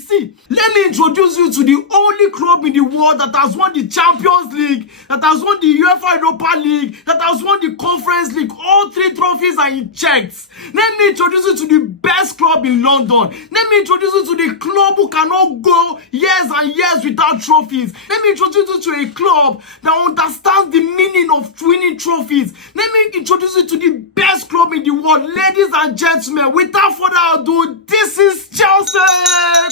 See, let me introduce you to the only club in the world that has won the Champions League, that has won the UEFA Europa League, that has won the Conference League. All 3 trophies are in checks. Let me introduce you to the best club in London. Let me introduce you to the club who cannot go years and years without trophies. Let me introduce you to a club that understands the meaning of winning trophies. Let me introduce you to the best club in the world. Ladies and gentlemen, without further ado, this is Chelsea.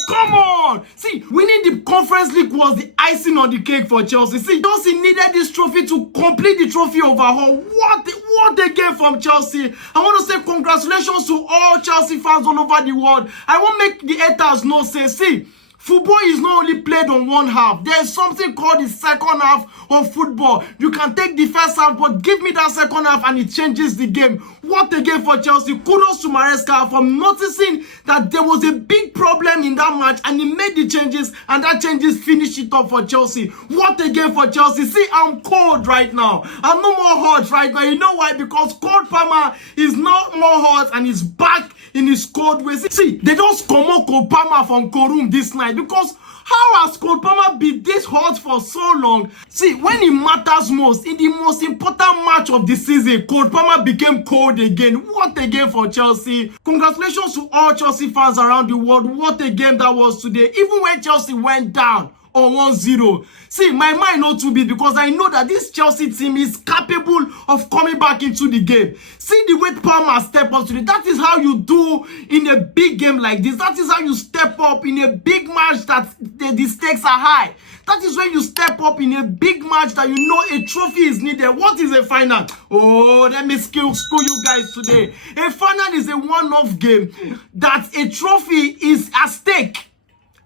Come on. See, winning the Conference League was the icing on the cake for Chelsea. See, Chelsea needed this trophy to complete the trophy overhaul. What a game from Chelsea. I want to say congratulations to all Chelsea fans all over the world. I won't make the haters know, see, football is not only played on one half. There's something called the second half of football. You can take the first half, but give me that second half and it changes the game. What a game for Chelsea. Kudos to Maresca for noticing that there was a big problem in that match and he made the changes and that changes finished it up for Chelsea. What a game for Chelsea. See, I'm cold right now. I'm no more hot right now. You know why? Because Cole Palmer is not more hot and he's back in his cold ways. See, they just come on Cole Palmer from Korum this night because how has Cole Palmer been this hot for so long? See, when it matters most, in the most important match of the season, Cole Palmer became cold again. What a game for Chelsea. Congratulations to all Chelsea fans around the world. What a game that was today. Even when Chelsea went down on 1-0. See, my mind not too big because I know that this Chelsea team is capable of coming back into the game. See the way Palmer step up today. That is how you do in a big game like this. That is how you step up in a big match that the stakes are high. That is when you step up in a big match that you know a trophy is needed. What is a final? Oh, let me school you guys today. A final is a one-off game that a trophy is at stake.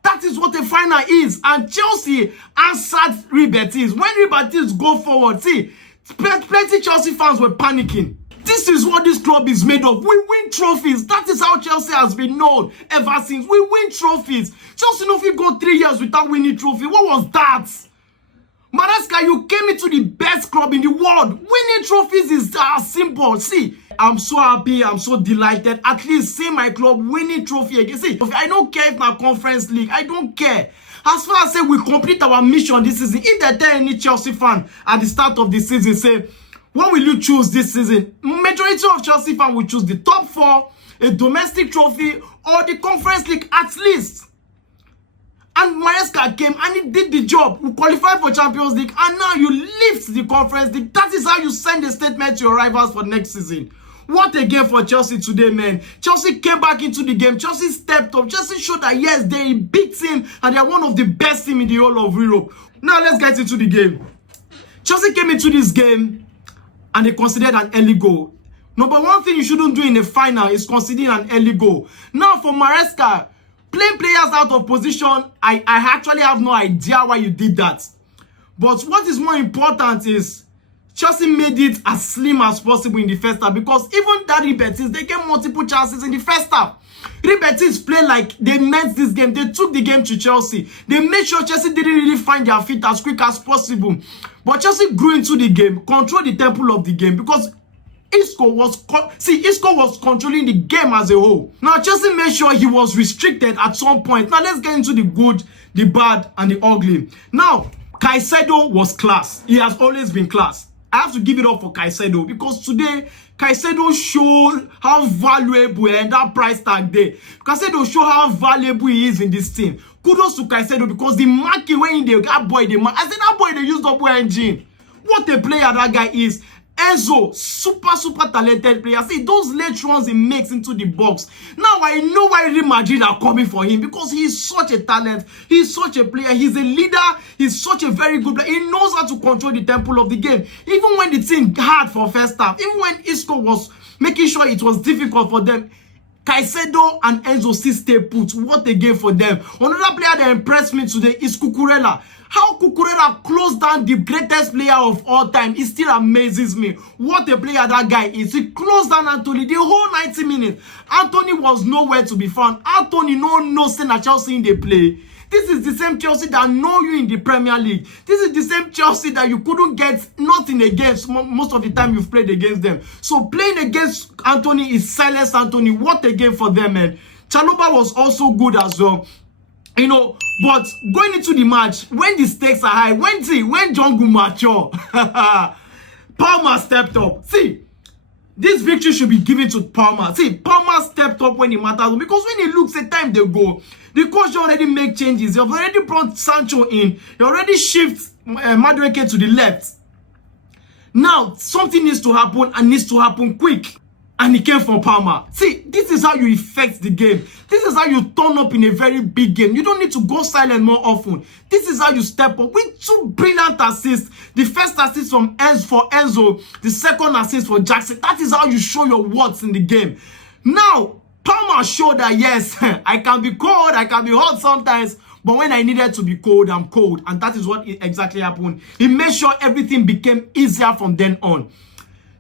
That is what a final is. And Chelsea answered Betis. When Betis go forward, see, plenty Chelsea fans were panicking. This is what this club is made of. We win trophies. That is how Chelsea has been known ever since. We win trophies. Chelsea no fit go 3 years without winning trophy. What was that? Maresca, you came into the best club in the world. Winning trophies is our symbol. See, I'm so happy. I'm so delighted. At least see my club winning trophy again. See, I don't care if my Conference League. I don't care. As far as say we complete our mission this season, if they tell any Chelsea fan at the start of the season, say, what will you choose this season? Majority of Chelsea fans will choose the top 4, a domestic trophy, or the Conference League at least. And Maresca came and he did the job. We qualified for Champions League and now you lift the Conference League. That is how you send a statement to your rivals for next season. What a game for Chelsea today, man. Chelsea came back into the game. Chelsea stepped up. Chelsea showed that, yes, they beat him and they are one of the best teams in the whole of Europe. Now, let's get into the game. Chelsea came into this game and they considered an early goal. Number one thing you shouldn't do in a final is considering an early goal. Now, for Maresca, playing players out of position, I actually have no idea why you did that. But what is more important is Chelsea made it as slim as possible in the first half because even that Betis, they get multiple chances in the first half. Betis played like they meant this game. They took the game to Chelsea. They made sure Chelsea didn't really find their feet as quick as possible. But Chelsea grew into the game, controlled the tempo of the game because Isco was controlling the game as a whole. Now, Chelsea made sure he was restricted at some point. Now, let's get into the good, the bad, and the ugly. Now, Caicedo was class. He has always been class. I have to give it up for Caicedo because today, Caicedo showed how valuable and that price tag there. Caicedo showed how valuable he is in this team. Kudos to Caicedo because the marking when that boy, I said that boy, they used double engine. What a player that guy is. Enzo, super talented player. See, those late runs he makes into the box. Now I know why Real Madrid are coming for him because he's such a talent. He's such a player. He's a leader. He's such a very good player. He knows how to control the tempo of the game. Even when the team hard for first half, even when Isco was making sure it was difficult for them, Caicedo and Enzo still stay put. What a game for them. Another player that impressed me today is Cucurella. How Cucurella closed down the greatest player of all time, it still amazes me. What a player that guy is. He closed down Anthony the whole 90 minutes. Anthony was nowhere to be found. Anthony no saying that Chelsea in the play. This is the same Chelsea that know you in the Premier League. This is the same Chelsea that you couldn't get nothing against most of the time you've played against them. So playing against Anthony is silence Anthony. What a game for them, man. Chalobah was also good as well. You know, but going into the match, when the stakes are high, when Jungle mature, Palmer stepped up. See, this victory should be given to Palmer. See, Palmer stepped up when it matters, because when it looks a time they go, the coach already make changes. You've already brought Sancho in. You already shift Madueke to the left. Now, something needs to happen, and needs to happen quick. And it came from Palmer. See, this is how you affect the game. This is how you turn up in a very big game. You don't need to go silent more often. This is how you step up with 2 brilliant assists. The first assist from Enzo, the second assist for Jackson. That is how you show your worth in the game. Now, Palmer showed that, yes, I can be cold, I can be hot sometimes, but when I needed to be cold, I'm cold. And that is what exactly happened. He made sure everything became easier from then on.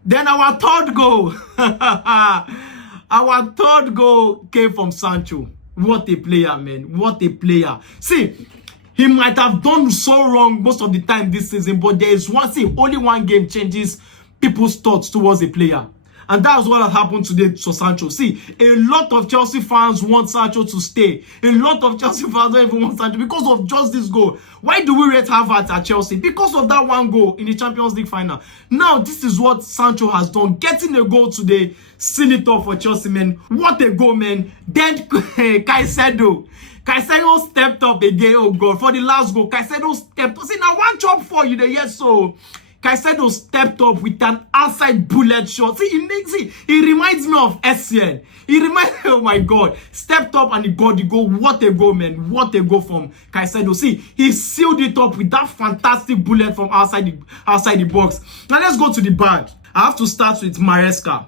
Then our third goal, our third goal came from Sancho. What a player, man. What a player. See, he might have done so wrong most of the time this season, but there is one thing, only one game changes people's thoughts towards a player. And that's what has happened today to Sancho. See, a lot of Chelsea fans want Sancho to stay. A lot of Chelsea fans don't even want Sancho because of just this goal. Why do we rate Havertz at Chelsea? Because of that one goal in the Champions League final. Now, this is what Sancho has done. Getting a goal today, seal it up for Chelsea, man. What a goal, man. Then Caicedo stepped up again, oh God, for the last goal. Caicedo stepped up. See, now one chop for you there, yes, so Caicedo stepped up with an outside bullet shot. See, he reminds me of SCN. He reminds me, oh my God, stepped up and he got the goal. What a goal, man. What a goal from Caicedo. See, he sealed it up with that fantastic bullet from outside the box. Now let's go to the bad. I have to start with Maresca.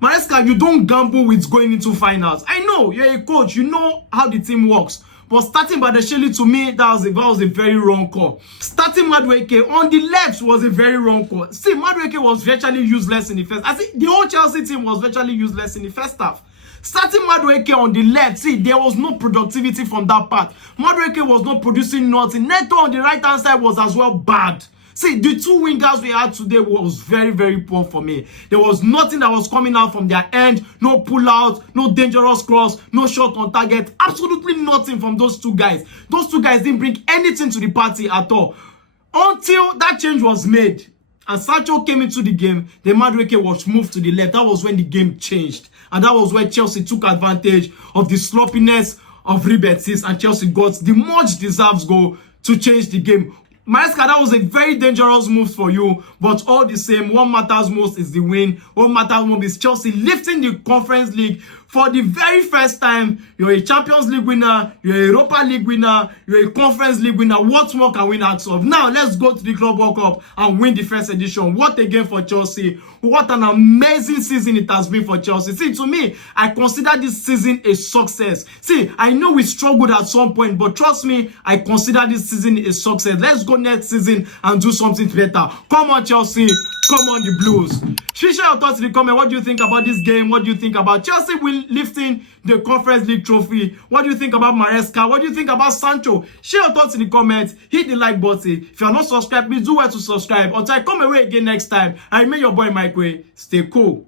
Maresca, you don't gamble with going into finals. I know, you're a coach. You know how the team works. But starting Badiashile, to me, that was a very wrong call. Starting Madueke on the left was a very wrong call. See, Madueke was virtually useless in the first. I think the whole Chelsea team was virtually useless in the first half. Starting Madueke on the left, see, there was no productivity from that part. Madueke was not producing nothing. Neto on the right-hand side was as well bad. See, the 2 wingers we had today was very, very poor for me. There was nothing that was coming out from their end. No pull-out, no dangerous cross, no shot on target. Absolutely nothing from those 2 guys. Those 2 guys didn't bring anything to the party at all. Until that change was made and Sancho came into the game, the Madueke was moved to the left. That was when the game changed. And that was where Chelsea took advantage of the sloppiness of Betis, and Chelsea got the much deserved goal to change the game. Maresca, that was a very dangerous move for you, but all the same, what matters most is the win. What matters most is Chelsea lifting the Conference League for the very first time. You're a Champions League winner, you're a Europa League winner, you're a Conference League winner. What more can we ask of? Now, let's go to the Club World Cup and win the first edition. What a game for Chelsea. What an amazing season it has been for Chelsea. See, to me, I consider this season a success. See, I know we struggled at some point, but trust me, I consider this season a success. Let's go next season and do something better. Come on, Chelsea. Come on, the Blues. Share your thoughts in the comment. What do you think about this game? What do you think about Chelsea lifting the Conference League trophy? What do you think about Maresca? What do you think about Sancho? Share your thoughts in the comments. Hit the like button. If you are not subscribed, please do well to subscribe. Until I come away again next time, I remain your boy Mike Way. Stay cool.